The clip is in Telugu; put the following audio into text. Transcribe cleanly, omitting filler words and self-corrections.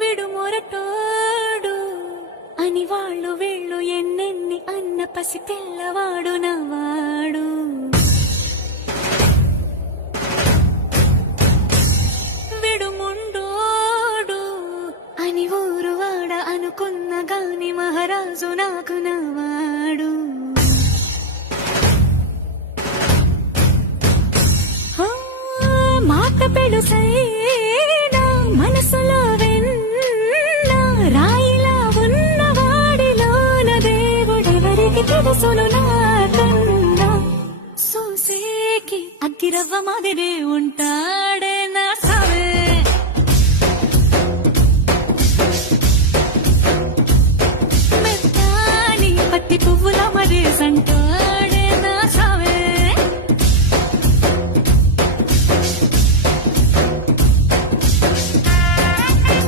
విడుమొరటోడు అని వాళ్ళు వీళ్ళు ఎన్నెన్ని అన్న పసి పిల్లవాడు నవాడు. విడుముండోడు అని ఊరు వాడ అనుకున్న గాని మహారాజు నాకు నవాడు. మాట పెడుసైనా మనసులో వెన్న రాయిలా ఉన్నవాడిలోన దేవుడెవరికి తెలుసును నాకన్నా. సూసేకి అగ్గిరవ్వ మాదిరే ఉంటాడు.